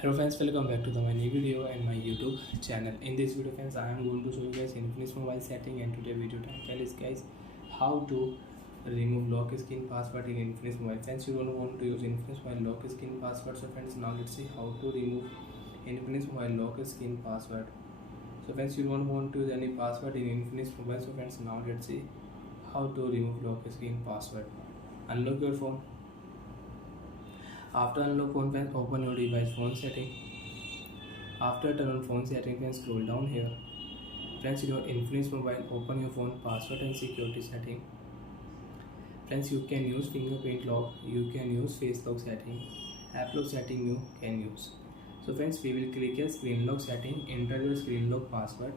Hello friends, welcome back to my new video and my YouTube channel. In this video friends, I am going to show you guys Infinix mobile setting, and today video title is guys how to remove lock screen password in Infinix mobile. Friends, you don't want to use Infinix mobile lock screen password. So friends, now let's see how to remove Infinix mobile lock screen password. So friends, you don't want to use any password in Infinix mobile. So friends, now let's see how to remove lock screen password. Unlock your phone. After unlock phone, friends, open your device phone setting. After turn on phone setting, friends, scroll down here. Friends, in your Infinix mobile, open your phone password and security setting. Friends, you can use fingerprint lock, you can use face lock setting, app lock setting you can use. So friends, we will click here screen lock setting, enter your screen lock password.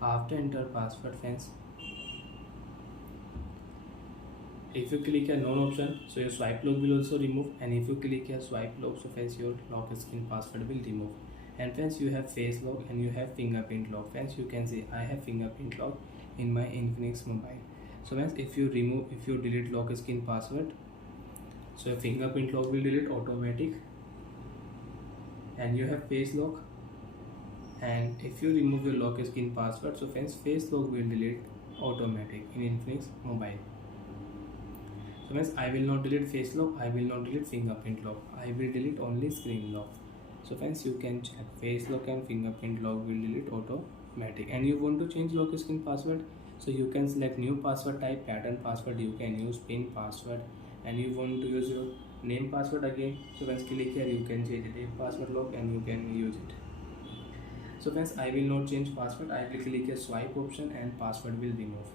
After enter password, friends, if you click here none option, so your swipe lock will also remove, and if you click here swipe lock, so friends, your lock screen password will remove. And friends, you have face lock and you have fingerprint lock. Friends, you can see I have fingerprint lock in my Infinix mobile. So friends, if you delete lock screen password, so your fingerprint lock will delete automatic, and you have face lock, and if you remove your lock screen password, so friends, face lock will delete automatic in Infinix mobile. So friends, I will not delete face lock, I will not delete fingerprint lock, I will delete only screen lock. So friends, you can check face lock and fingerprint lock will delete automatic. And you want to change lock screen password, so you can select new password type, pattern password, you can use pin password, and you want to use your name password again, so friends, click here, you can change it, password lock, and you can use it. So friends, I will not change password, I will click here swipe option and password will remove.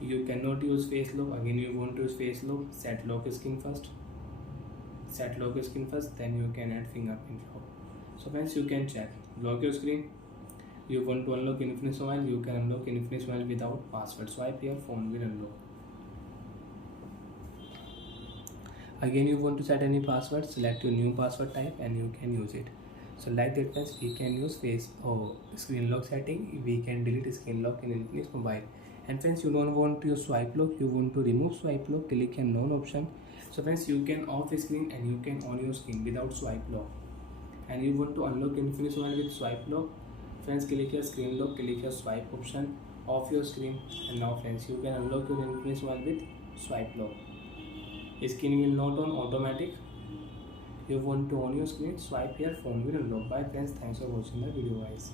You cannot use face lock, again you want to use face lock, set lock screen first, then you can add fingerprint lock. So friends, you can check lock your screen. You want to unlock Infinix mobile, you can unlock Infinix mobile without password. Swipe here, phone will unlock. Again you want to set any password, select your new password type and you can use it. So like that friends, we can use screen lock setting, we can delete screen lock in Infinix mobile. And friends, you don't want to use swipe lock, you want to remove swipe lock, click on none option. So friends, you can off screen and you can on your screen without swipe lock. And you want to unlock Infinix mobile with swipe lock, friends, click here screen lock, click here swipe option, off your screen, and now friends, you can unlock your Infinix mobile with swipe lock. Screen will not on automatic. You want to on your screen, swipe here, phone will unlock. Bye friends, thanks for watching the video guys.